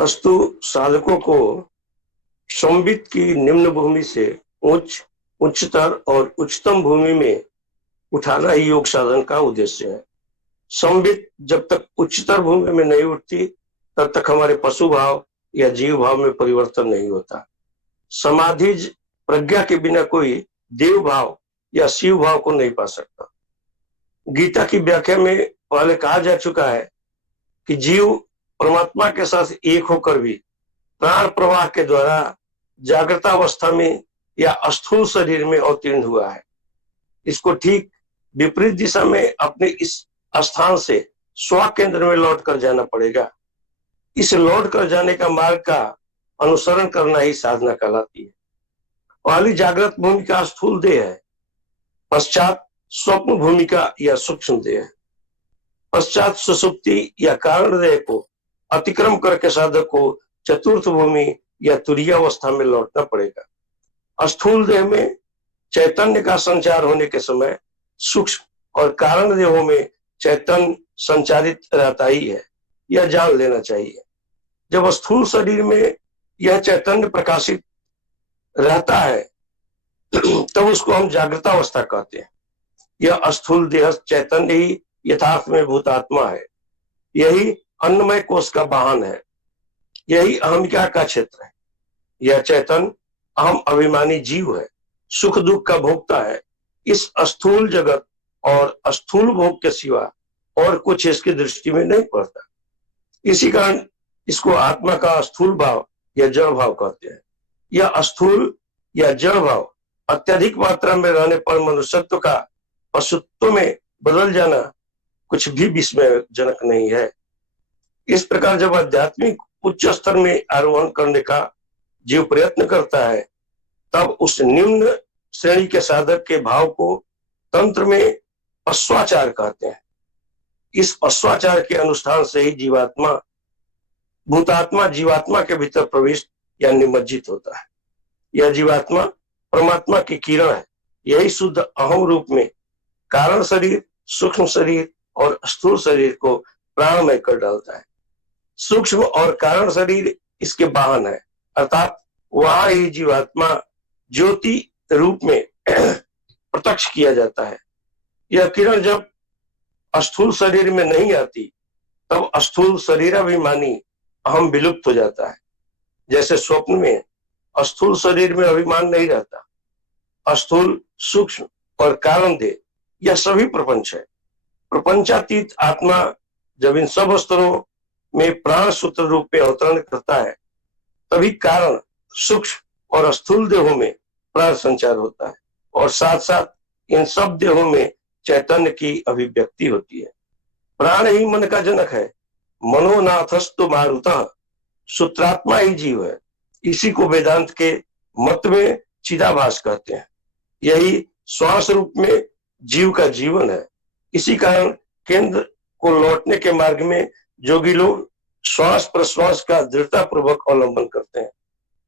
अस्तु साधकों को संबित की निम्न भूमि से उच्चतर और उच्चतम भूमि में उठाना ही योग साधन का उद्देश्य है। संबित जब तक उच्चतर भूमि में नहीं उठती तब तक हमारे पशु भाव या जीव भाव में परिवर्तन नहीं होता। समाधि प्रज्ञा के बिना कोई देव भाव या शिव भाव को नहीं पा सकता। गीता की व्याख्या में पहले कहा जा चुका है कि जीव परमात्मा के साथ एक होकर भी प्राण प्रवाह के द्वारा जागृत अवस्था में या स्थूल शरीर में अवतीर्ण हुआ है। इसको ठीक विपरीत दिशा में अपने इस स्थान से स्व केंद्र में लौट कर जाना पड़ेगा। इस लौट कर जाने का मार्ग का अनुसरण करना ही साधना कहलाती है। पहली जागृत भूमिका स्थूल देह है, पश्चात स्वप्न भूमिका या सूक्ष्म देह है, पश्चात सुसुप्ति या कारण देह को अतिक्रम करके साधक को चतुर्थ भूमि या तुरीय अवस्था में लौटना पड़ेगा। स्थूल देह में चैतन्य का संचार होने के समय सूक्ष्म और कारण देहों में चैतन्य संचारित रहता ही है, यह जान लेना चाहिए। जब स्थूल शरीर में यह चैतन्य प्रकाशित रहता है तब उसको हम जागृतावस्था कहते हैं। यह स्थूल देह चैतन्य ही यथार्थ में भूतात्मा है। यही अन्नमय कोश का वाहन है, यही अहमिका का क्षेत्र है। यह चैतन्य अहम अभिमानी जीव है, सुख दुख का भोक्ता है। इस स्थूल जगत और स्थूल भोग के सिवा और कुछ इसकी दृष्टि में नहीं पड़ता। इसी कारण इसको आत्मा का स्थूल भाव या जड़ भाव कहते हैं। यह स्थूल या जड़ भाव अत्यधिक मात्रा में रहने पर मनुष्यत्व का पशुत्व में बदल जाना कुछ भी विस्मयजनक नहीं है। इस प्रकार जब आध्यात्मिक उच्च स्तर में आरोहण करने का जीव प्रयत्न करता है तब उस निम्न श्रेणी के साधक के भाव को तंत्र में पश्वाचार कहते हैं। इस पश्वाचार के अनुष्ठान से ही भूतात्मा जीवात्मा के भीतर प्रवेश या निमज्जित होता है। यह जीवात्मा परमात्मा की किरण है। यही शुद्ध अहम रूप में कारण शरीर, सूक्ष्म शरीर और स्थूल शरीर को प्राणमय कर डालता है। सूक्ष्म और कारण शरीर इसके वाहन है, अर्थात वहां ही जीवात्मा ज्योति रूप में प्रत्यक्ष किया जाता है। यह किरण जब स्थूल शरीर में नहीं आती तब स्थूल शरीराभिमानी अहम विलुप्त हो जाता है। जैसे स्वप्न में स्थूल शरीर में अभिमान नहीं रहता। स्थूल, सूक्ष्म और कारण देह यह सभी प्रपंच है। प्रपंचातीत आत्मा जब इन सब स्तरों में प्राण सूत्र रूप में अवतरण करता है तभी कारण, सूक्ष्म और स्थूल देहों में प्राण संचार होता है और साथ साथ इन सब देहों में चैतन्य की अभिव्यक्ति होती है। प्राण ही मन का जनक है। मनोनाथस्तु मारुतः, सूत्रात्मा ही जीव है। इसी को वेदांत के मत में चिदाभास कहते हैं। यही श्वास रूप में जीव का जीवन है। इसी कारण केंद्र को लौटने के मार्ग में जोगी लोग श्वास प्रश्वास का दृढ़ता पूर्वक अवलंबन करते हैं।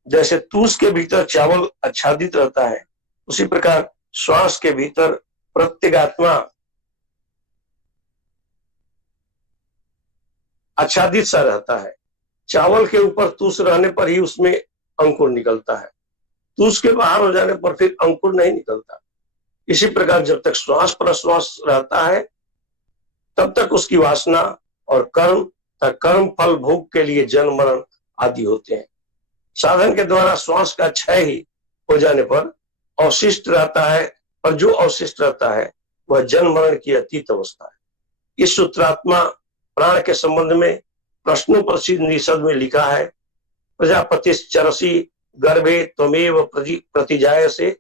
जैसे तूष के भीतर चावल आच्छादित रहता है, उसी प्रकार श्वास के भीतर प्रत्येगात्मा आच्छादित सा रहता है। चावल के ऊपर तूष रहने पर ही उसमें अंकुर निकलता है, तूष के बाहर हो जाने पर फिर अंकुर नहीं निकलता। इसी प्रकार जब तक श्वास प्रश्वास रहता है तब तक उसकी वासना और कर्म फल भोग के लिए जन्म मरण आदि होते हैं। साधन के द्वारा श्वास का क्षय ही हो जाने पर अवशिष्ट रहता है, और जो अवशिष्ट रहता है वह जन्म मरण की अतीत अवस्था है। इस सूत्रात्मा प्राण के संबंध में प्रश्नोपनिषद में लिखा है, प्रजापति चरसी गर्भे त्वमेव प्रतिजायसे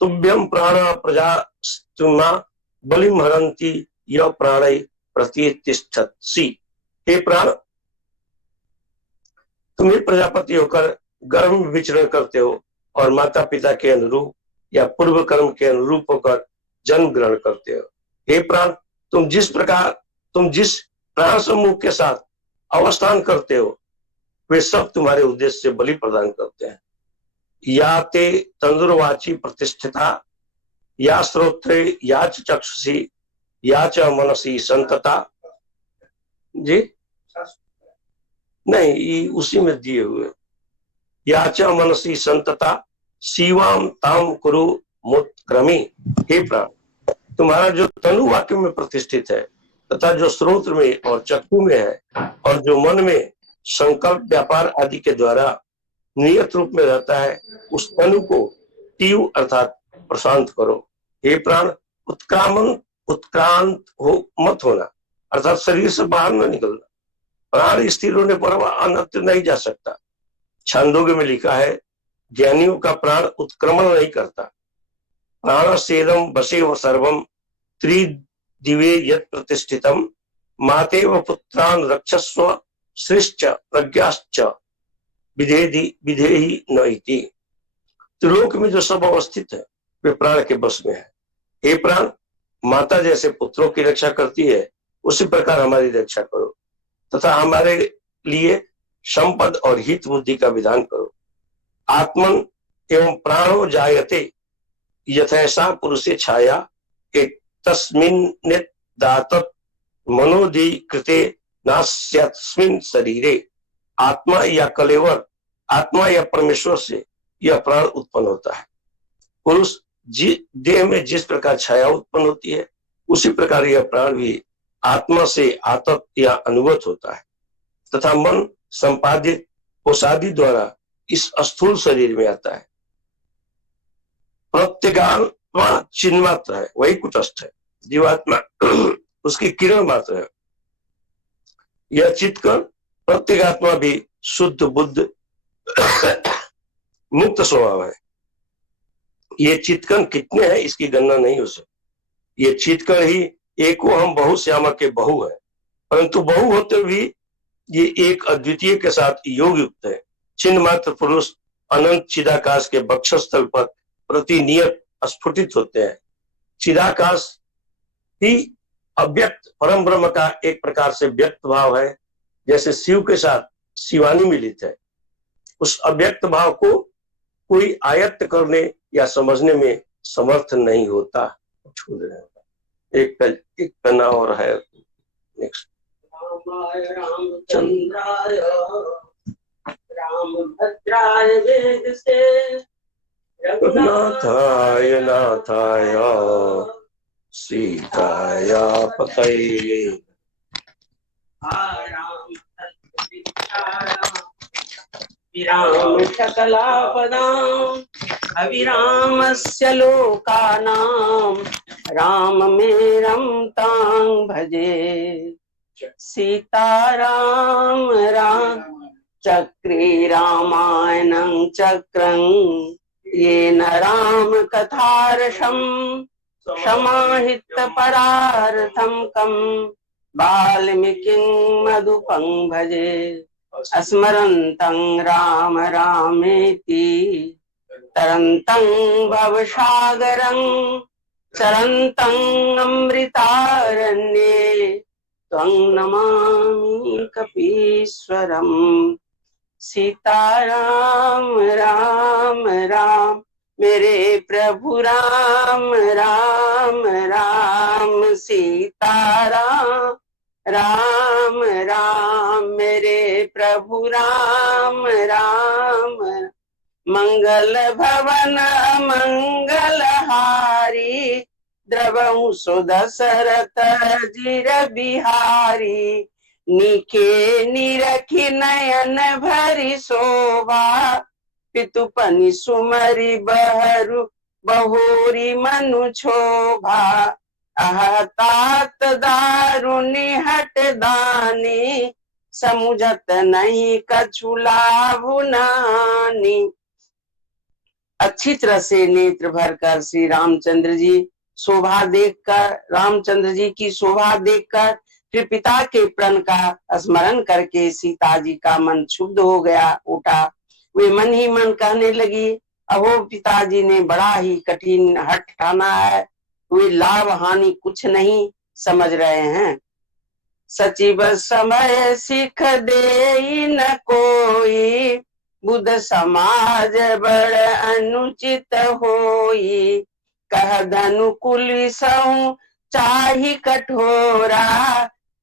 तुभ्यम प्राण प्रजा बलिम हरंती यह प्राण प्रतिष्ठति। हे प्राण, तुम ही प्रजापति होकर गर्भ में विचरण करते हो और माता पिता के अनुरूप या पूर्व कर्म के अनुरूप होकर जन्म ग्रहण करते हो। हे प्राण, तुम जिस प्राण समूह के साथ अवस्थान करते हो वे सब तुम्हारे उद्देश्य से बलि प्रदान करते हैं। या ते तंदुर्वाची प्रतिष्ठिता, या श्रोत्रे, या चक्षुषी, या च मनसी संतता। जी नहीं, ये उसी में दिए हुए। याच मनसी संतता शिवाम ताम कुरु मुत्क्रमी। हे प्राण, तुम्हारा जो तनु वाक्य में प्रतिष्ठित है तथा जो श्रोत्र में और चक्षु में है और जो मन में संकल्प व्यापार आदि के द्वारा नियत रूप में रहता है, उस तनु को तीव्र अर्थात प्रशांत करो। हे प्राण, उत्क्रांत हो मत होना, अर्थात शरीर से बाहर न निकलना। प्राण स्थिर होने पर वह अन्यत्र नहीं जा सकता। छांदोग्य में लिखा है, ज्ञानियों का प्राण उत्क्रमण नहीं करता। प्राण सेदम बसेव सर्वम त्रिदिवे यत् प्रतिष्ठितम मातेव पुत्रान रक्षस्व श्रेष्ठ प्रज्ञाश्च विधेहि न इति। त्रिलोक में जो सब अवस्थित है वे प्राण के बस में है। हे प्राण, माता जैसे पुत्रों की रक्षा करती है उसी प्रकार हमारी रक्षा करो तथा हमारे लिए संपद और हित बुद्धि का विधान करो। आत्मन एवं प्राणो जायते यथैसा पुरुषे छाया एक तस्मिन् दातत मनोदि कृते नास्यस्मिन् शरीरे। आत्मा या कलेवर, आत्मा या परमेश्वर से यह प्राण उत्पन्न होता है। पुरुष देह में जिस प्रकार छाया उत्पन्न होती है उसी प्रकार यह प्राण भी आत्मा से आतत या अनुभूत होता है तथा मन संपादित कोषादि द्वारा इस स्थूल शरीर में आता है। प्रत्यगात्मा चिन्ह मात्र है, वही कुटस्थ है। जीवात्मा उसकी किरण मात्र है। यह चित्कण प्रत्यगात्मा भी शुद्ध बुद्ध मुक्त स्वभाव है। ये चित्कण कितने हैं इसकी गणना नहीं हो सकती। ये चित्कण ही एको हम बहु श्यामा के बहु है, परंतु बहु होते भी ये एक अद्वितीय के साथ योग युक्त है। चिन्ह मात्र पुरुष अनंत चिदाकाश के वक्षस्थल पर प्रतिनियत स्फुटित होते हैं। चिदाकाश ही अव्यक्त परम ब्रह्म का एक प्रकार से व्यक्त भाव है। जैसे शिव के साथ शिवानी मिलित है, उस अव्यक्त भाव को कोई आयत्त करने या समझने में समर्थ नहीं होता। एक कना और है नेक्स्ट। रामचंद्राय रामभद्राय वेद से रघुनाथाय नाथाय सीताय पतये। विराम सकलापदां अविरामस्य लोकानां राममेरं तां भजे। सीताराम राम चक्रे रामायणं चक्रं येन राम कथारसं समाहित परार्थं कं वाल्मीकिं मधुपं भजे। स्मरन्तं राम रामेति तरन्तं भवसागरं चरन्तं अमृतारण्ये त्वं नमामि कपीश्वरम्। सीताराम राम राम मेरे प्रभु राम राम राम। सीताराम राम राम मेरे प्रभु राम राम। मंगल भवन मंगल हारी द्रवहु सुदशरथ जिर बिहारी। निखे निरखी नयन भरी शोभा पितुपनि सुमरि बहरू बहुरी मनु क्षोभा। अहतात दारुनि हट दानी समुझत नहीं कछु लाभु नानी। अच्छी तरह से नेत्र भरकर श्री रामचंद्र जी शोभा देखकर, रामचंद्र जी की शोभा देखकर फिर पिता के प्रण का स्मरण करके सीता जी का मन क्षुब्ध हो गया उठा। वे मन ही मन कहने लगी, अहो पिताजी ने बड़ा ही कठिन हठ ठाना है, वे लाभ हानि कुछ नहीं समझ रहे हैं। सचिव समय सिख दे न कोई बुध समाज बड़ अनुचित होई। कह धनु कुल सहु चाही कठोरा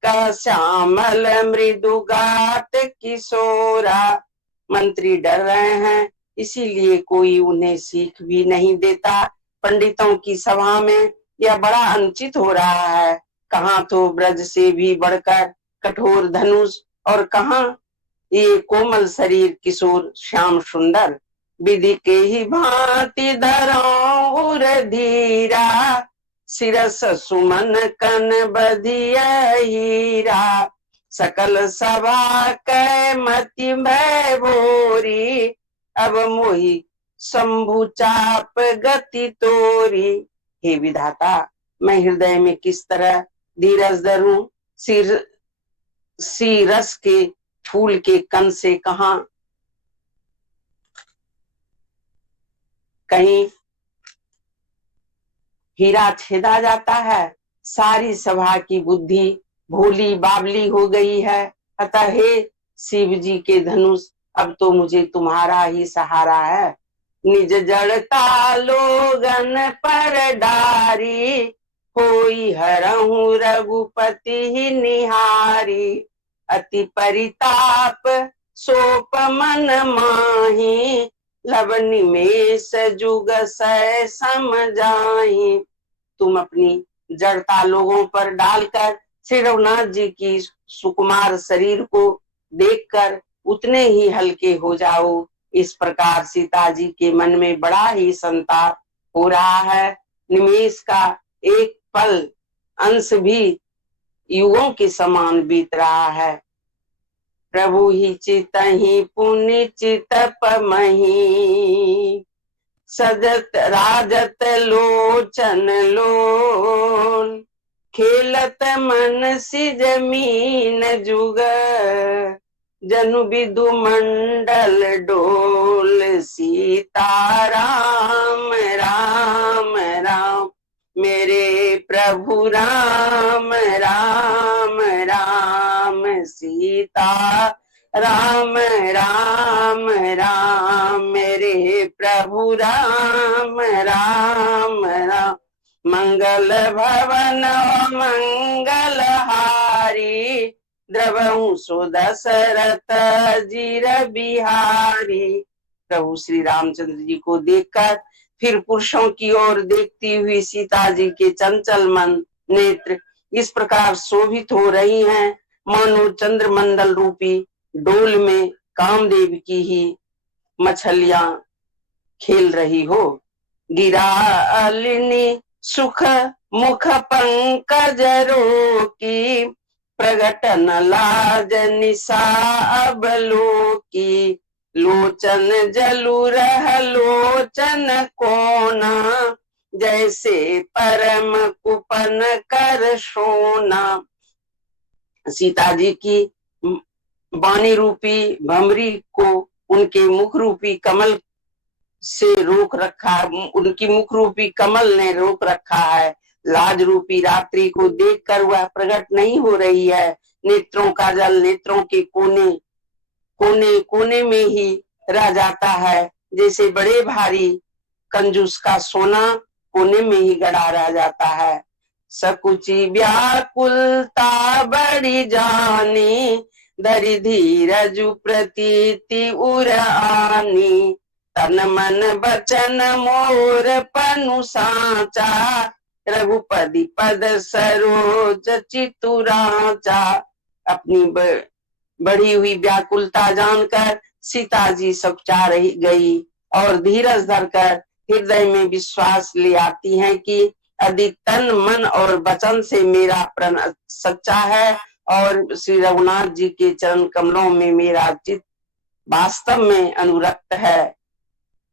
का श्यामल मृदुगात किशोरा। मंत्री डर रहे हैं, इसीलिए कोई उन्हें सीख भी नहीं देता। पंडितों की सभा में यह बड़ा अनुचित हो रहा है। कहाँ तो ब्रज से भी बढ़कर कठोर धनुष, और कहाँ ये कोमल शरीर किशोर श्याम सुंदर। विधि के ही भांति धरौर धीरा, सिरस सुमन कन बधिया हीरा। सकल सभा कै मति भय भोरी, अब मोहि शंभु चाप गति तोरी। हे विधाता, मैं हृदय में किस तरह धीरज धरूं। सी रस के फूल के कण से कहां कहीं हीरा छेदा जाता है। सारी सभा की बुद्धि भोली बाबली हो गई है। अतः हे शिव जी के धनुष, अब तो मुझे तुम्हारा ही सहारा है। निज जड़ता लोगन पर डारी, होई हरहु रघुपति ही निहारी। अति परिताप सोप मन माही, लवनी में सजुग सै समझाही। तुम अपनी जड़ता लोगों पर डालकर श्री रघुनाथ जी की सुकुमार शरीर को देखकर उतने ही हल्के हो जाओ। इस प्रकार सीता जी के मन में बड़ा ही संताप हो रहा है। निमेष का एक पल अंश भी युगों के समान बीत रहा है। प्रभु ही चितहि पुनि चितपमहि, सजत राजत लोचन लोल। खेलत मन सिज मीन जुग, जनु विदु मंडल डोल। सीता राम राम राम, मेरे प्रभु राम राम राम। सीता राम राम राम, मेरे प्रभु राम राम राम। मंगल भवन मंगल हारी, द्रवहु सो दशरथ जीर बिहारी। प्रभु श्री रामचंद्र जी को देखकर फिर पुरुषों की ओर देखती हुई सीता जी के चंचल मन नेत्र इस प्रकार शोभित हो रही हैं, मानो चंद्रमंडल रूपी डोल में कामदेव की ही मछलियां खेल रही हो। गिरालिनी सुख मुख पंकज रोकी, प्रगटन लाज निशा अवलोकी। लोचन जलु रह लोचन कोना, जैसे परम कुपन कर सोना। सीता जी की वाणी रूपी भमरी को उनके मुख रूपी कमल से रोक रखा, उनकी मुख रूपी कमल ने रोक रखा है। लाज रूपी रात्रि को देखकर वह प्रकट नहीं हो रही है। नेत्रों का जल नेत्रों के कोने कोने कोने में ही रह जाता है, जैसे बड़े भारी कंजूस का सोना कोने में ही गड़ा रह जाता है। सकुची व्याकुलता बड़ी जानी, धरि धीरजु प्रतीति उरानी। तन मन बचन मोर पनु साचा, रघुपति पद सरोज चितुराचा। अपनी बढ़ी हुई व्याकुलता जानकर सीता जी सकुचा रही गई और धीरज धरकर हृदय में विश्वास ले आती हैं कि यदि तन मन और वचन से मेरा प्रण सच्चा है और श्री रघुनाथ जी के चरण कमलों में मेरा चित्त वास्तव में अनुरक्त है,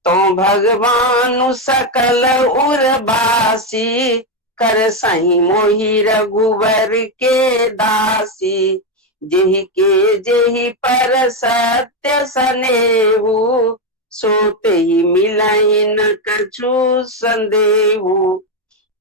तो भगवान सकल उर्वासी। कर सही मोहि रघुवर के दासी, जेहि के जेहि पर सत्य सनेहु। सोते ही मिलहि न कछु संदेहु।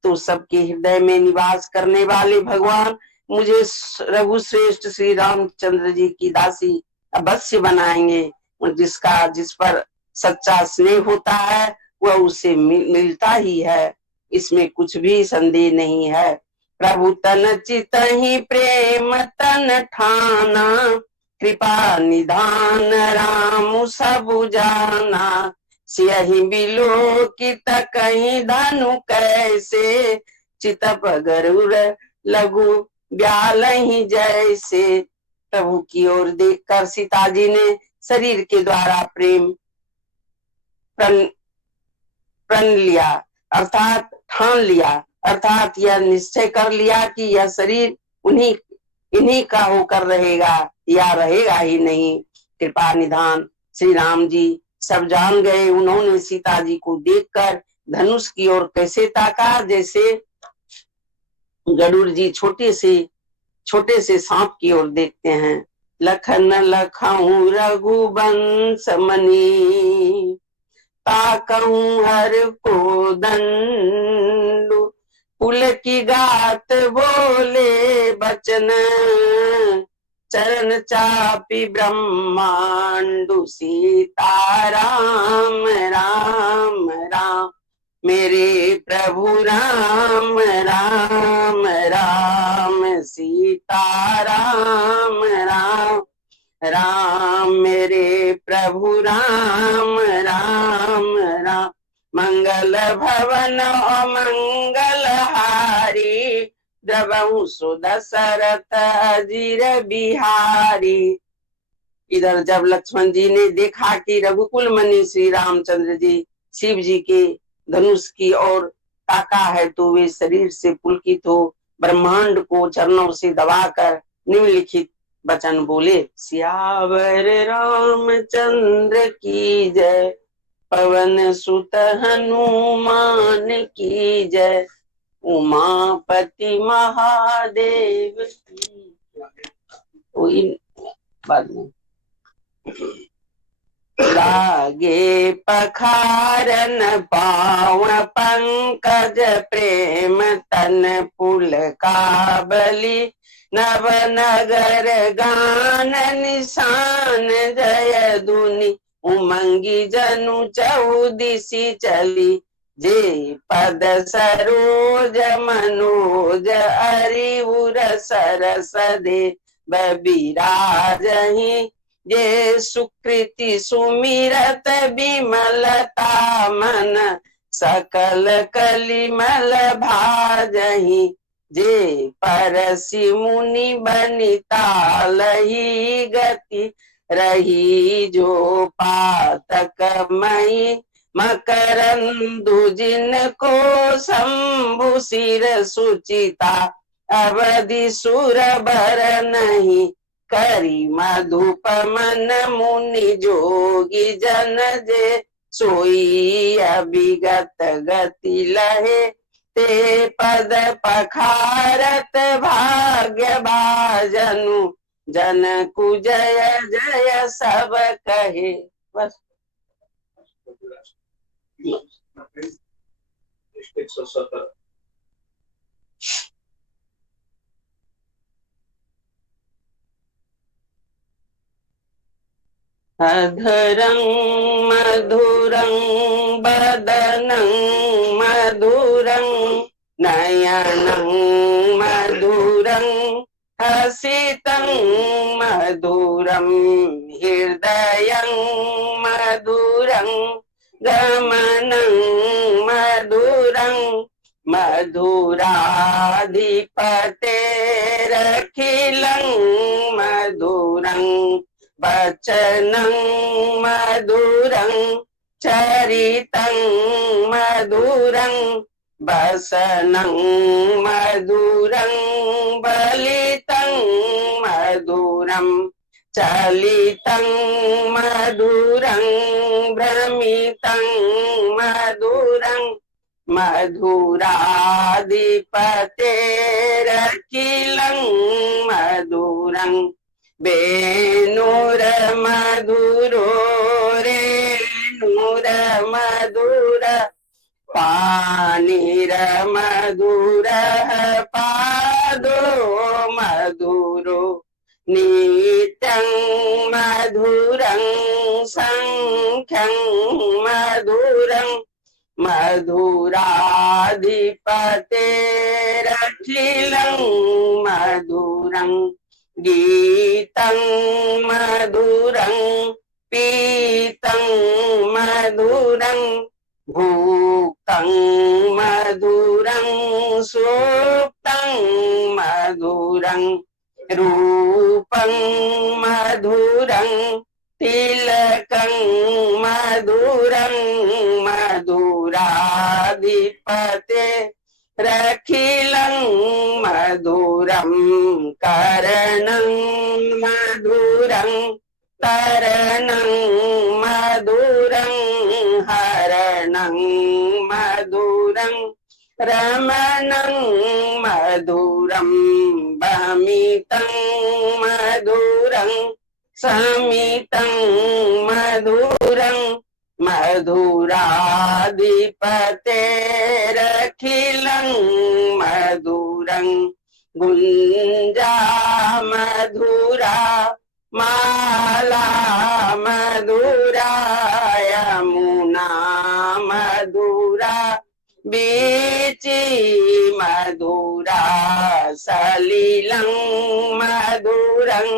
तो सबके हृदय में निवास करने वाले भगवान मुझे रघुश्रेष्ठ श्री रामचंद्र जी की दासी अवश्य बनाएंगे। जिस पर सच्चा स्नेह होता है वह उसे मिलता ही है, इसमें कुछ भी संदेह नहीं है। प्रभु तन चितहि प्रेम तन ठाना, कृपा निधान राम सबु जाना। सियहि बिलोकित कहीं धनु कैसे, चितप गरुड़ लघु ब्यालहि जैसे। प्रभु की ओर देखकर सीता जी ने शरीर के द्वारा प्रेम प्रण लिया, अर्थात ठान लिया, अर्थात यह निश्चय कर लिया कि यह शरीर इन्हीं का होकर रहेगा या रहेगा ही नहीं। कृपा निधान श्री राम जी सब जान गए। उन्होंने सीता जी को देखकर धनुष की ओर कैसे ताका, जैसे गरुड़ जी छोटे से सांप की ओर देखते हैं। लखन लखाऊं रघुवंश मणि, ताकऊं हर को दंडु। पुल की गात बोले बचन, चरण चापी ब्रह्मांडु। सीता राम राम राम, मेरे प्रभु राम राम राम। सीता राम राम राम, मेरे प्रभु राम राम राम। मंगल भवन मंगल हारी, द्रवहु सुदशरथ अजीर बिहारी। इधर जब लक्ष्मण जी ने देखा कि रघुकुल मणि श्री रामचंद्र जी शिव जी के धनुष की ओर ताका है, तो वे शरीर से पुलकित हो ब्रह्मांड को चरणों से दबाकर निम्नलिखित वचन बोले। सियावर रामचंद्र की जय, पवन सुत हनुमान की जय, उमापति महादेव की। तो इन बाद में लागे पखारन पावन पंकज, प्रेम तन पुल का बलि। नव नगर गान निशान, जय धुनि उमंगी जनु चौदिसी चली। जे पद सरोज मनोज अरिउर सरस दे बिराजहि। जे सुकृति सुमिरत विमलता मन, सकल कलिमल भाजहि। जे परसि मुनि बनिता लही गति, रही जो पातक मई मकरंदु। जिनको शंभु सिर सुचिता, अवधि सुर बर नहीं। करी मधुप मन मुनि जोगी जन, जे सोई अभिगत गति लहे। ते पद पखारत भाग्य भाजनु, जनकु जय जय सब कहे। बस 117। अधरं मधुरं बदनं मधुरं, नयनं मधुरं हसितं मधुरं। हृदयं मधुरं गमनं मधुरं, मधुराधिपतेरखिलं मधुरं। वचनं मधुरं चरितं मधुरं, वसनं मधुरं बलितं मधुरं। चलितं मधुरं भ्रमितं मधुरं, मधुराधिपतेरखिलं मधुरं। बेनूर मधुरो रेणुर मधुर, पानीर मधुर पादो मधुरो। नित्यं मधुरं संख्यं मधुरं, मधुराधिपतेरखिलं मधुरं गीतं मधुरं पीतं मधुरं भुक्तं मधुरं सुप्तं मधुरं रूपं मधुरं तिलकं मधुरं मधुराधिपते रखिलं मधुरं करणं मधुरं तरणं मधुरं हरणं मधुरं रमणं मधुरं भमितं मधुरं समितं मधुरं मधुराधिपतेरखिलं मधुरं गुञ्जा मधुरा माला मधुरा यमुना मधुरा बीची मधुरा सलिलं मधुरं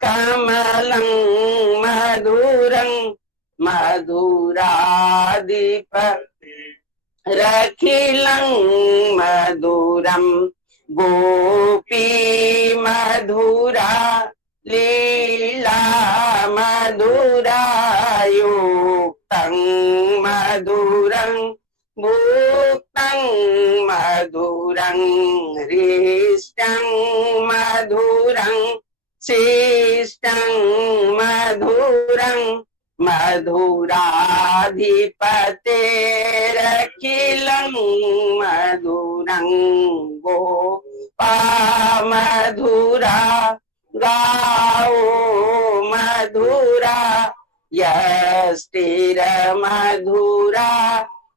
कमलं मधुरं मधुराधिपरखिलं मधुरं गोपी मधुरा लीला मधुरा युक्तं मधुरं भुक्तं मधुरं हृष्टं मधुरं शिष्टं मधुरं मधुराधिपतेरखिलं मधुरं गोपा मधुरा गाओ मधुरा यष्टिर मधुरा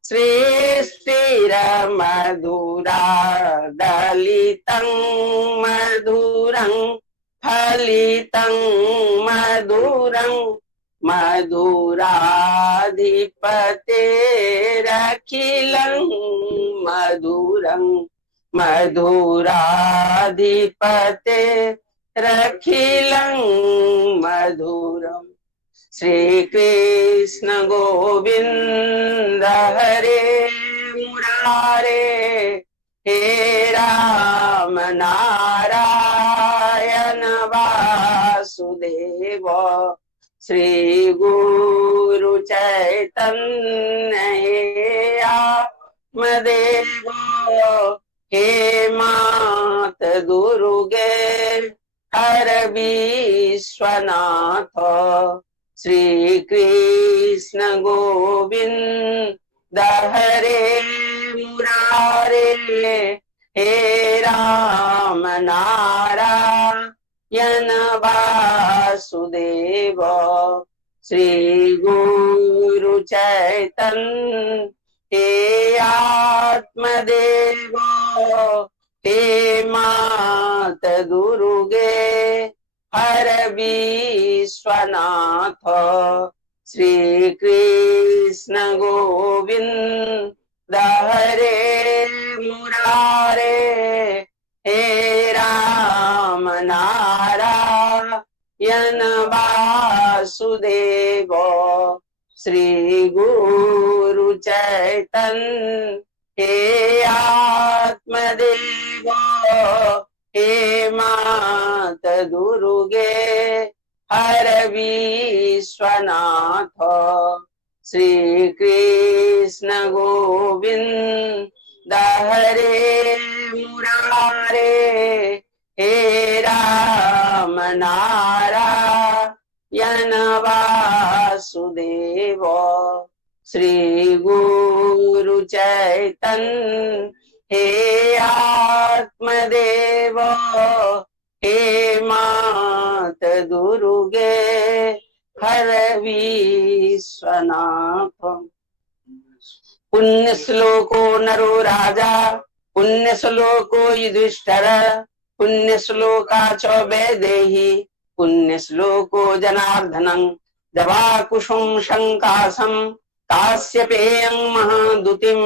सृष्टिर मधुरा दलितं मधुरं फलितं मधुरं मधुराधिपतेरखिलं मधुरं मधुराधिपतेरखिलं मधुरं श्री कृष्ण गोविंद हरे मुरारे हे राम नारायण वासुदेव श्री गुरु चैतन्य हे आत्मदेव हे मात दुर्गे हर विश्वनाथ श्री कृष्ण गोविंद हरे मुरारे हे राम नारायण वासुदेव श्री गुरु चैतन्य हे आत्मदेव हे मात दुर्गे हर विश्वनाथ श्री कृष्ण गोविंद हरे मुरारे हे राम नारायण वासुदेव श्री गुरु चैतन्य हे आत्मदेव हे मात दुर्गे हर विश्वनाथ श्री कृष्ण गोविंद हरे मुरारे हे राम नारायण वासुदेव श्री गुरु चैतन्य हे आत्मदेव हे मात दुर्गे हर विश्वनाथ पुण्य श्लोको नरो राजा पुण्य श्लोको युधिष्ठिर पुण्य श्लोका च वैदेही पुण्य श्लोको जनार्दनं जवाकुसुम शंकासम काश्यपेयं महादुतिं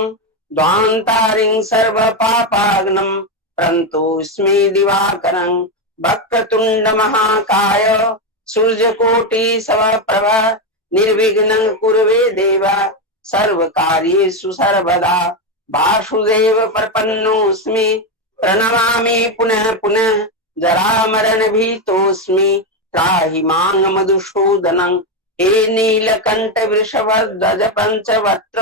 द्वान्तारिं सर्वपापाग्नं प्रन्तोऽस्मि दिवाकरं वक्रतुण्ड महाकाय सूर्यकोटि समप्रभ निर्विघ्नं कुरवे देव सर्वकार्येषु सर्वदा वासुदेव प्रपन्नोऽस्मि प्रणमामि पुनः पुनः जरामरण भीतोऽस्मि त्राहि मां मधुसूदनं हे नीलकंठ वृषभध्वज पंचवक्त्र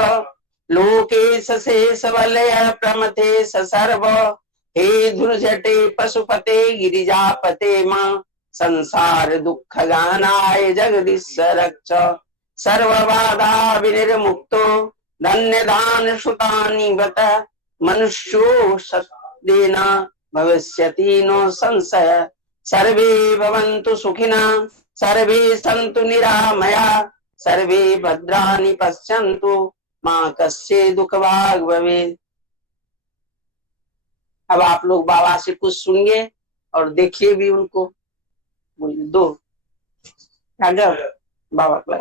लोकेश शेष वलय प्रमथेश सर्व हे धुर्जटे पशुपते गिरिजापते मां संसार दुख गानाय जगदीश रक्ष सर्वबाधा विनिर्मुक्तो धन्य दान सुतानि बत मनुष्यो सत्तेन भविष्यति नो संशय सर्वे भवन्तु सुखिनः सर्वे सन्तु निरामया सर्वे भद्राणि पश्यन्तु मां कस्य दुख भाग भवेत्। अब आप लोग बाबा से कुछ सुनिए और देखिए भी उनको। बोलिए दो अगर बाबा को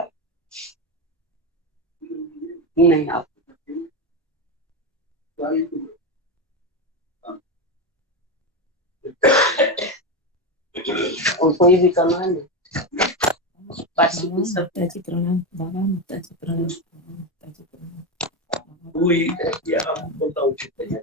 नहीं आप और कोई भी करना है नहीं। माताजी प्रणाम बाबा, माताजी प्रणाम, माताजी प्रणाम। कोई या बोलता उचित नहीं है।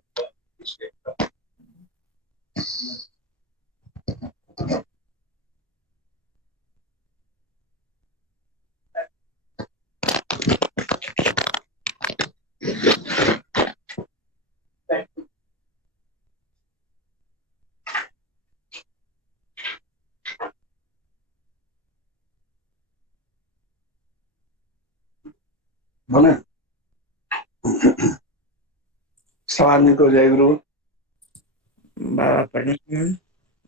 बोले सवाल को जय गुरु बाबा प्रणाम,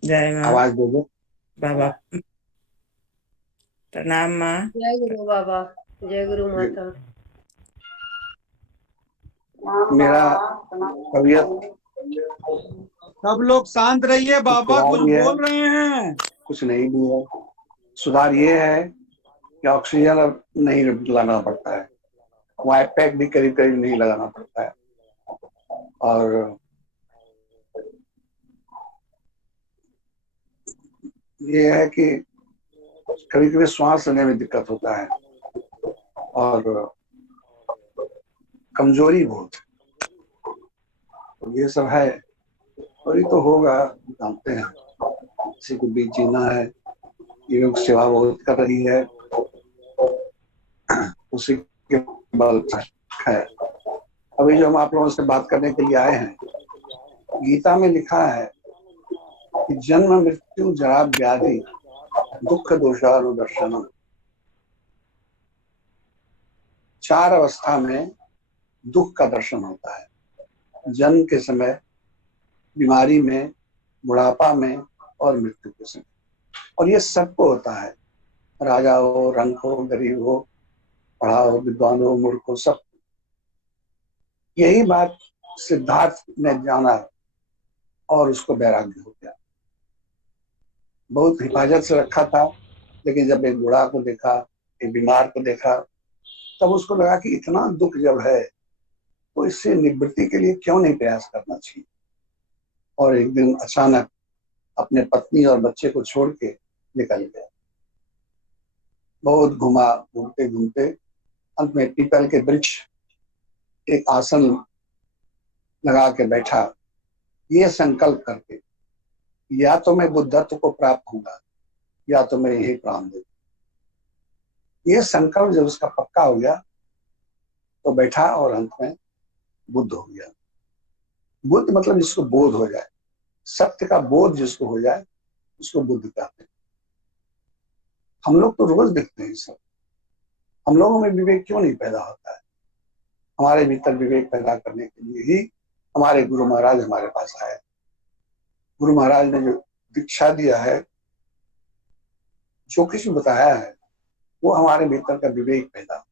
जय माँ। आवाज दे दो बाबा प्रणाम माँ। जय गुरु बाबा, जय गुरु माता। मेरा तबीयत सब लोग शांत रहिए, बाबा कुछ सुधार ये है, बोल रहे हैं। कुछ नहीं भी है। सुधार ये है कि ऑक्सीजन अब नहीं लगाना पड़ता है, वाई पैक भी करीब करीब नहीं लगाना पड़ता है। और ये है कि कभी कभी श्वास लेने में दिक्कत होता है और कमजोरी बहुत, तो ये सब है। और ये तो होगा, जानते हैं, किसी को भी जीना है। ये लोग सेवा बहुत कर रही है, उसी के बल है। अभी जो हम आप लोगों से बात करने के लिए आए हैं, गीता में लिखा है कि जन्म मृत्यु जरा व्याधि दुख दोषानुदर्शनम, 4 अवस्था में दुख का दर्शन होता है। जन्म के समय, बीमारी में, बुढ़ापा में और मृत्यु के समय। और ये सबको होता है, राजा हो, रंग हो, गरीब हो, पढ़ा हो, विद्वान हो, मूर्ख हो, सब। यही बात सिद्धार्थ ने जाना और उसको वैराग्य हो गया। बहुत हिफाजत से रखा था, लेकिन जब एक बूढ़ा को देखा, एक बीमार को देखा, तब उसको लगा कि इतना दुख जब है तो इससे निवृत्ति के लिए क्यों नहीं प्रयास करना चाहिए। और एक दिन अचानक अपने पत्नी और बच्चे को छोड़ के निकल गया। बहुत घुमा, घूमते घूमते अंत में पीपल के वृक्ष एक आसन लगा के बैठा, ये संकल्प करके, या तो मैं बुद्धत्व को प्राप्त होऊंगा या तो मैं यही प्राण दे। ये संकल्प जब उसका पक्का हो गया तो बैठा और अंत में बुद्ध हो गया। बुद्ध मतलब जिसको बोध हो जाए, सत्य का बोध जिसको हो जाए, उसको बुद्ध कहते हैं। हम लोग तो रोज देखते हैं सब। हम लोगों में विवेक क्यों नहीं पैदा होता है? हमारे भीतर विवेक पैदा करने के लिए ही हमारे गुरु महाराज हमारे पास आए। गुरु महाराज ने जो दीक्षा दिया है, जो कुछ बताया है, वो हमारे भीतर का विवेक पैदा,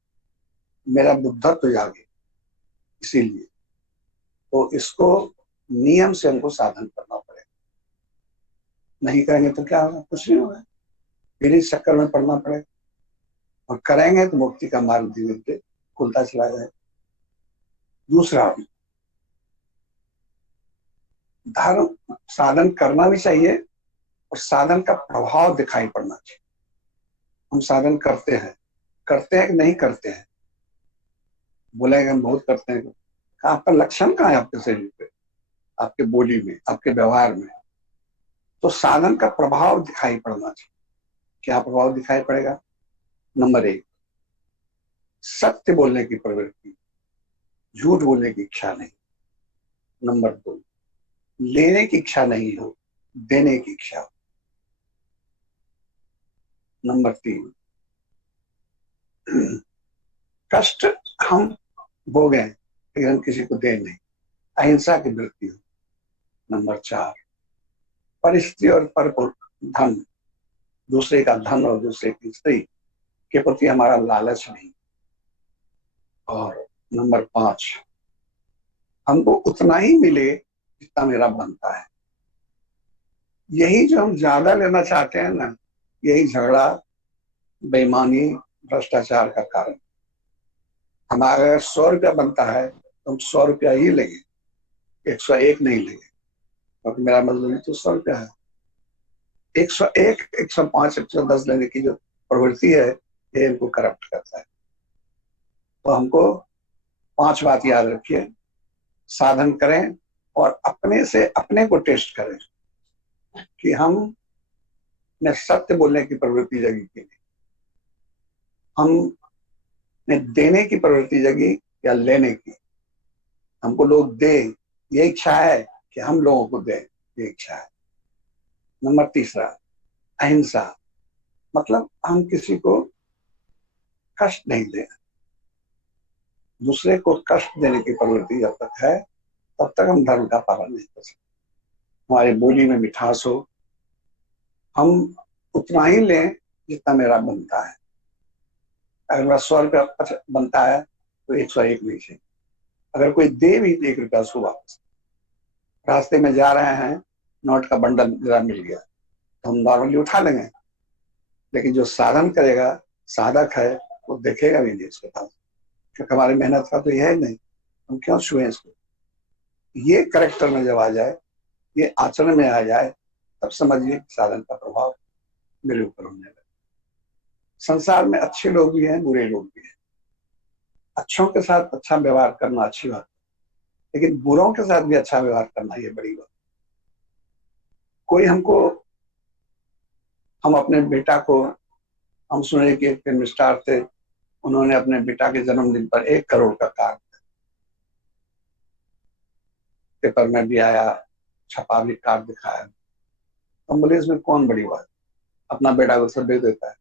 मेरा बुद्धत्व जागे। इसीलिए तो इसको नियम से हमको साधन करना पड़ेगा। नहीं करेंगे तो क्या होगा? कुछ नहीं होगा, फिर इस चक्कर में पड़ना पड़ेगा। और करेंगे तो मुक्ति का मार्ग धीरे धीरे खुलता चला जाए। दूसरा, धर्म साधन करना भी चाहिए और साधन का प्रभाव दिखाई पड़ना चाहिए। हम साधन करते हैं कि नहीं करते हैं? बोलेंगे हम बहुत करते हैं, आपका लक्षण कहाँ है? आपके शरीर पे, आपके बोली में, आपके व्यवहार में। तो साधन का प्रभाव दिखाई पड़ना चाहिए। क्या प्रभाव दिखाई पड़ेगा? नंबर 1, सत्य बोलने की प्रवृत्ति, झूठ बोलने की इच्छा नहीं। नंबर 2, लेने की इच्छा नहीं हो, देने की इच्छा हो। नंबर 3, कष्ट हम भोगें लेकिन हम किसी को दें नहीं, अहिंसा की वृत्ति हो। नंबर 4, परिस्थिति और पर धन, दूसरे का धन और दूसरे की स्त्री के प्रति हमारा लालच नहीं। और नंबर 5, हमको उतना ही मिले जितना मेरा बनता है। यही जो हम ज्यादा लेना चाहते हैं ना, यही झगड़ा, बेईमानी, भ्रष्टाचार का कारण। हमारा अगर 100 रुपया बनता है तो हम 100 रुपया ही लेंगे, 101 नहीं लेंगे, क्योंकि मेरा मजदूरी तो 100 रुपया है। 101, 105, 110 लेने की जो प्रवृत्ति है, ये इनको करप्ट करता है। तो हमको 5 बात याद रखिए, साधन करें और अपने से अपने को टेस्ट करें कि हम ने सत्य बोलने की प्रवृत्ति जगी कि नहीं, हमने देने की प्रवृत्ति जगी या लेने की। हमको लोग दे, ये इच्छा है कि हम लोगों को दें, ये इच्छा है। नंबर 3, अहिंसा, मतलब हम किसी को कष्ट नहीं दें। दूसरे को कष्ट देने की प्रवृत्ति जब तक है तब तक हम धर्म का पालन नहीं कर सकते। हमारी बोली में मिठास हो, हम उतना ही लें जितना मेरा बनता है। अगर मेरा 100 रुपया बनता है तो 101 नहीं चाहिए। अगर कोई दे भी 1 रुपया उसको वापस, रास्ते में जा रहे हैं, नोट का बंडल जरा मिल गया तो हम नॉर्मली उठा लेंगे, लेकिन जो साधन करेगा, साधक है, वो देखेगा भी नहीं उसके पास, क्योंकि हमारी मेहनत का तो यह है नहीं, हम क्यों छुए इसको। ये करेक्टर में जब आ जाए, ये आचरण में आ जाए, तब समझिए साधन का प्रभाव मेरे ऊपर होने लगे। संसार में अच्छे लोग भी हैं, बुरे लोग भी हैं। अच्छों के साथ अच्छा व्यवहार करना अच्छी बात है, लेकिन बुरों के साथ भी अच्छा व्यवहार करना ये बड़ी बात। कोई हमको, हम अपने बेटा को, हम सुने कि एक फिल्म स्टार थे, उन्होंने अपने बेटा के जन्मदिन पर 1 करोड़ का कार्ड, पेपर में भी आया, छपा भी, कार्ड दिखाया। हम बोले इसमें कौन बड़ी बात, अपना बेटा को सब दे देता है।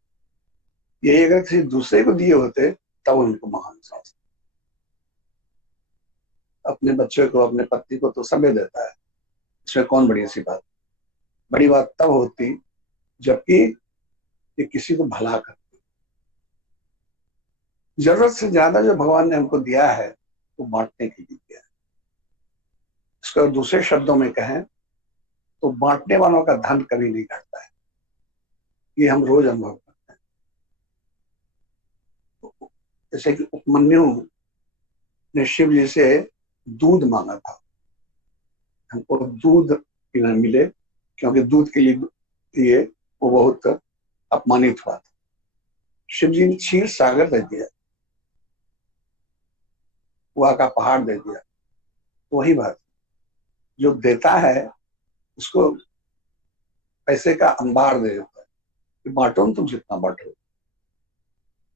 यही अगर किसी दूसरे को दिए होते तब उनको महान समझ। अपने बच्चे को, अपने पति को तो सब दे देता है, इसमें कौन बड़ी सी बात। बड़ी बात तब होती जबकि ये किसी को भला करती। जरूरत से ज्यादा जो भगवान ने हमको दिया है वो बांटने के लिए दिया है। इसको दूसरे शब्दों में कहें तो बांटने वालों का धन कभी नहीं घटता है, ये हम रोज अनुभव करते हैं। जैसे कि उपमन्यु ने शिव जी से दूध मांगा था, हमको दूध पीना मिले, क्योंकि दूध के लिए वो बहुत अपमानित हुआ था। शिव जी ने क्षीर सागर दे दिया, कुआ का पहाड़ दे दिया। वही बात, जो देता है उसको पैसे का अंबार दे देता है कि बांटो तुम जितना बांटो,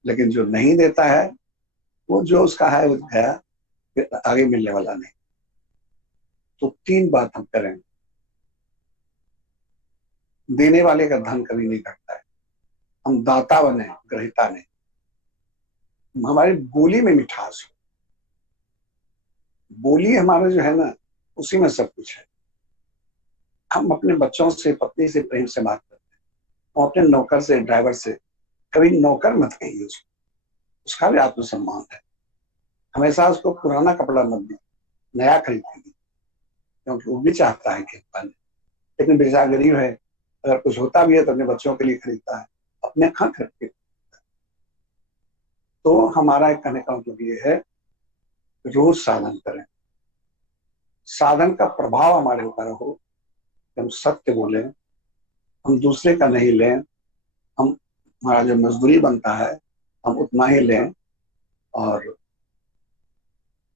लेकिन जो नहीं देता है वो जो उसका है वो गया, फिर आगे मिलने वाला नहीं। तो 3 बात हम करेंगे, देने वाले का धन कभी नहीं घटता है, हम दाता बने, ग्रहिता नहीं। हमारी बोली में मिठास हो, बोली हमारा जो है ना, उसी में सब कुछ है। हम अपने बच्चों से, पत्नी से प्रेम से बात करते हैं, और अपने नौकर से, ड्राइवर से कभी नौकर मत कहिए उसको, उसका भी आत्मसम्मान है। हमेशा उसको पुराना कपड़ा मत दी, नया खरीद दीजिए, क्योंकि वो भी चाहता है कि पाले, लेकिन बेचारा गरीब है, अगर कुछ होता भी है तो अपने बच्चों के लिए खरीदता है, अपने कहाँ खरीदते। तो हमारा एक कहने का मतलब ये है, रोज साधन करें, साधन का प्रभाव हमारे ऊपर हो कि हम सत्य बोलें, हम दूसरे का नहीं लें, हम हमारा जो मजदूरी बनता है हम उतना ही लें, और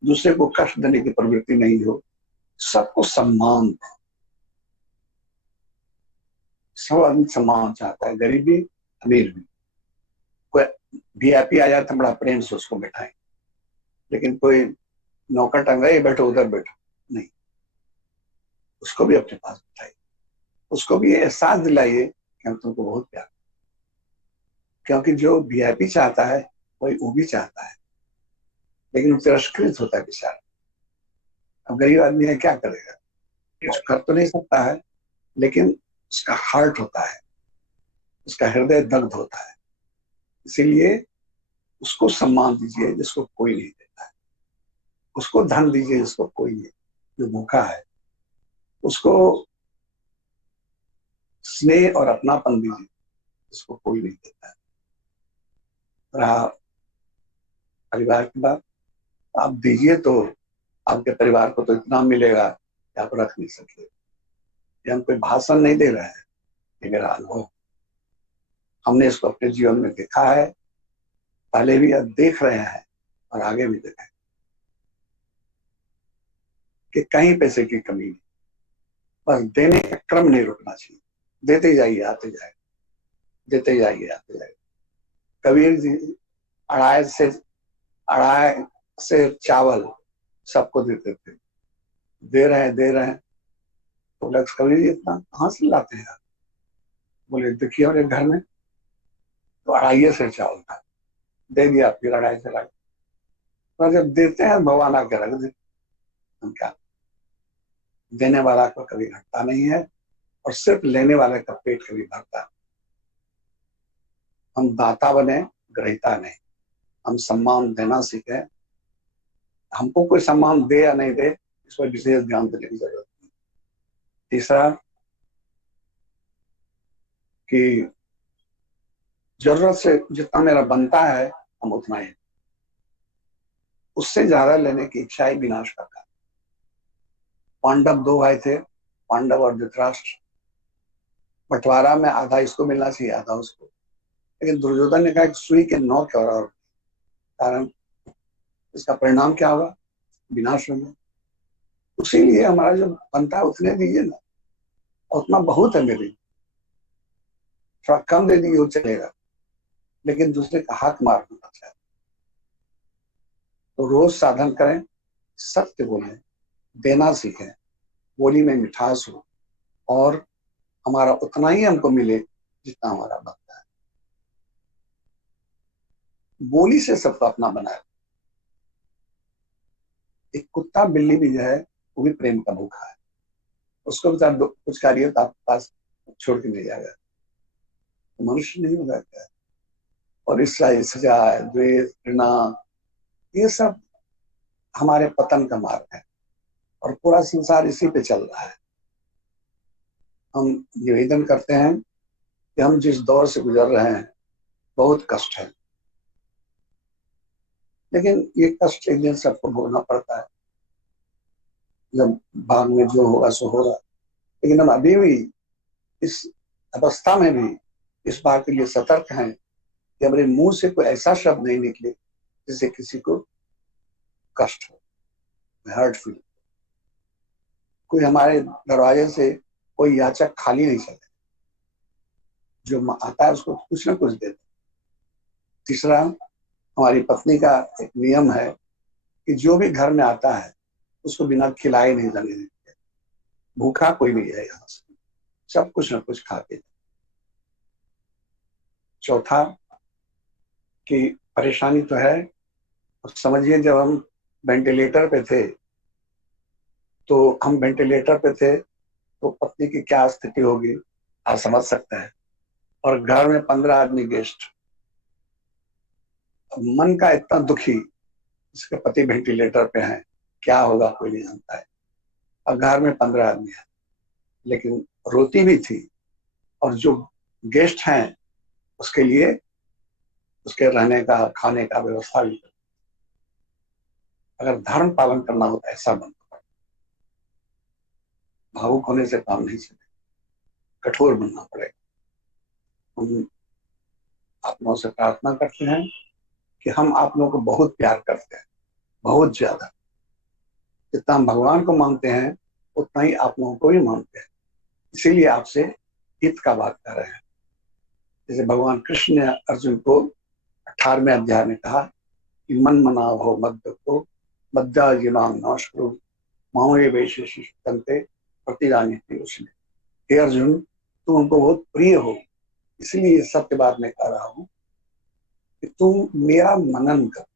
दूसरे को कष्ट देने की प्रवृत्ति नहीं हो, सबको सम्मान दें। सब आदमी सम्मान चाहता है, गरीब भी अमीर भी। कोई वीआईपी आ जाता है बड़ा प्रेम से उसको बैठाएं, लेकिन कोई नौकर टंगा बैठो उधर बैठो नहीं, उसको भी अपने पास बैठाइए, उसको भी एहसास दिलाइए कि हम तुमको बहुत प्यार, क्योंकि जो वीआईपी चाहता है वही वो भी चाहता है, लेकिन वो तिरस्कृत होता है बेचारा। अब गरीब आदमी है, क्या करेगा, कुछ कर तो नहीं सकता है, लेकिन उसका हार्ट होता है, उसका हृदय दग्ध होता है। इसीलिए उसको सम्मान दीजिए जिसको कोई नहीं देता है, उसको धन दीजिए जिसको कोई नहीं, जो भूखा है उसको स्नेह और अपनापन दीजिए जिसको कोई नहीं देता है। रहा परिवार की बात, आप दीजिए तो आपके परिवार को तो इतना मिलेगा कि आप रख नहीं सकते। ये हम कोई भाषण नहीं दे रहे हैं, ये मेरा अनुभव, हमने इसको अपने जीवन में देखा है, पहले भी अब देख रहे हैं और आगे भी देखें कि कहीं पैसे की कमी नहीं, बस देने का क्रम नहीं रुकना चाहिए, देते जाइए आते जाए, देते जाइए आते जाए। कबीर जी अढ़ाई से चावल सबको देते थे, दे रहे हैं, तो बोले कबीर जी इतना कहाँ से लाते हैं? बोले देखिए हमारे घर में तो 2.5 से चावल था, दे दिया, फिर 2.5 से ला, तो जब देते हैं भगवान आके रख दे। हम क्या, देने वाला को कभी घटता नहीं है और सिर्फ लेने वाले का पेट कभी भरता है। हम दाता बने, ग्रहिता नहीं, हम सम्मान देना सीखें। हमको कोई सम्मान दे या नहीं दे इस पर विशेष ध्यान देने की जरूरत नहीं। तीसरा कि जरूरत से जितना मेरा बनता है हम उतना ही, उससे ज्यादा लेने की इच्छा ही विनाश का कारण। पांडव 2 भाई थे, पांडव और धृतराष्ट्र, बंटवारा में आधा इसको मिलना चाहिए आधा उसको, लेकिन दुर्योधन ने कहा कि सुई के 9 और कारण इसका परिणाम क्या होगा, विनाश होगा। उसीलिए हमारा जो बनता है उतने दीजिए ना, उतना बहुत है मेरे, थोड़ा कम दे दीजिए वो चलेगा, लेकिन दूसरे का हाथ मारना चाहिए। तो रोज साधन करें, सत्य बोलें, देना सीखें, बोली में मिठास हो, और हमारा उतना ही हमको मिले जितना हमारा बनता है। बोली से सबको अपना बनाए। एक कुत्ता बिल्ली भी जो है वो भी प्रेम का भूखा है, उसको भी कुछ कार्य तो आपके पास छोड़ के नहीं जाएगा, तो मनुष्य नहीं हो जाता है। और ईर्ष्या, सजा, द्वेष, घृणा, ये सब हमारे पतन का मार्ग है, और पूरा संसार इसी पे चल रहा है। हम निवेदन करते हैं कि हम जिस दौर से गुजर रहे हैं बहुत कष्ट है, लेकिन ये कष्ट एक दिन सबको भोगना पड़ता है, जब भाग में जो होगा सो होगा। लेकिन हम अभी भी इस अवस्था में भी इस बात के लिए सतर्क हैं कि हमारे मुंह से कोई ऐसा शब्द नहीं निकले जिससे किसी को कष्ट हो, हर्ट फील। कोई हमारे दरवाजे से कोई याचक खाली नहीं चले, जो आता है उसको कुछ ना कुछ देते। तीसरा, हमारी पत्नी का एक नियम है कि जो भी घर में आता है उसको बिना खिलाए नहीं जाने देते, भूखा कोई नहीं है यहाँ से, सब कुछ ना कुछ खा के। चौथा कि परेशानी तो है, समझिए जब हम वेंटिलेटर पे थे तो पत्नी की क्या स्थिति होगी आप समझ सकते हैं, और घर में 15 आदमी गेस्ट, मन का इतना दुखी, इसके पति वेंटिलेटर पे हैं, क्या होगा कोई नहीं जानता है, और घर में 15 आदमी है, लेकिन रोती भी थी, और जो गेस्ट हैं उसके लिए उसके रहने का खाने का व्यवस्था भी करें। अगर धर्म पालन करना हो तो ऐसा बनना, भावुक होने से काम नहीं चलेगा, कठोर बनना पड़ेगा। हम आप लोगों से प्रार्थना करते हैं कि हम आप लोगों को बहुत प्यार करते हैं, बहुत ज्यादा। जितना हम भगवान को मानते हैं उतना ही आप लोगों को भी मानते हैं, इसीलिए आपसे हित का बात कर रहे हैं। जैसे भगवान कृष्ण ने अर्जुन को 18वें अध्याय में कहा कि मन मनाव हो मध्य को मध्या जीवांग नमस्कुरु मामूली वैशेषिकंते प्रतिदानी उसने। हे अर्जुन, तुम हमको बहुत प्रिय हो, इसलिए सत्य बात मैं कह रहा हूं कि तुम मेरा मनन करो,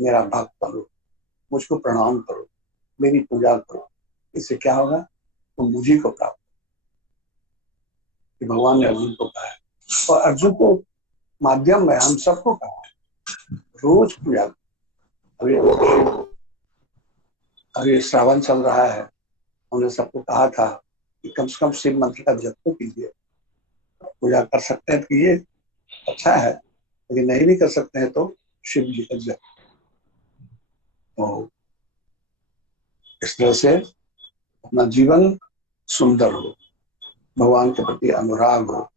मेरा भक्त करो, मुझको प्रणाम करो, मेरी पूजा करो। इससे क्या होगा? तुम मुझी को प्राप्त, कि भगवान ने अर्जुन को कहा है, और अर्जुन को माध्यम में हम सबको कहा है रोज पूजा। अभी श्रावण चल रहा है, हमने सबको कहा था कि कम से कम शिव मंत्र का जप तो कीजिए। पूजा कर सकते हैं तो कीजिए, अच्छा है, लेकिन नहीं भी कर सकते हैं तो शिव जी का जप। तो इस तरह से अपना जीवन सुंदर हो, भगवान के प्रति अनुराग हो,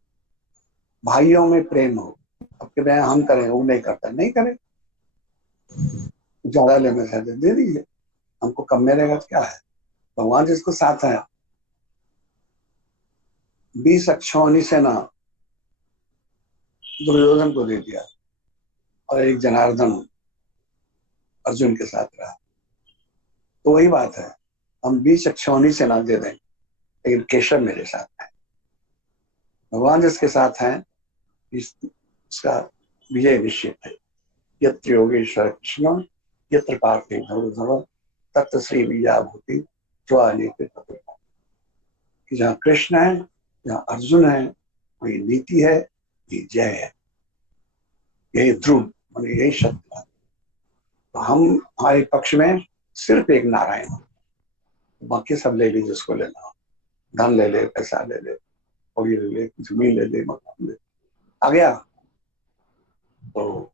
भाइयों में प्रेम हो। अब के मैं हम करें, वो नहीं करता, नहीं करें, ज्यादा लेने से दे दीजिए, हमको कम में रहेगा तो क्या है। भगवान जिसको साथ है, 20 अक्षौहिणी सेना दुर्योधन को दे दिया और एक जनार्दन अर्जुन के साथ रहा। तो वही बात है, हम 20 अक्षौहिणी सेना दे दें, लेकिन केशव मेरे साथ है। भगवान जिसके साथ हैं इसका विजय निश्चित है। यत्र योगेश्वर कृष्ण यत्र पार्थे धर्म तत्र श्री विजयाभूति कि जहाँ कृष्ण है, जहाँ अर्जुन है, वही नीति है, ये जय है, यही ध्रुव माने यही सत्य है। तो हम हमारे पक्ष में सिर्फ एक नारायण, बाकी सब ले ली जिसको लेना हो, धन ले ले, पैसा ले ले, थोड़ी ले ले, जमीन ले ले, मकान ले, आ गया। तो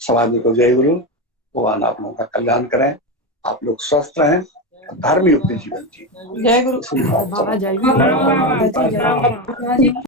समाज को जय गुरु, भगवान आप लोगों का कल्याण करें, आप लोग स्वस्थ रहें, धर्म युक्त जीवन जी। जय गुरु बाबा, जय गुरु बाबा जी, जय गुरु बाबा जी।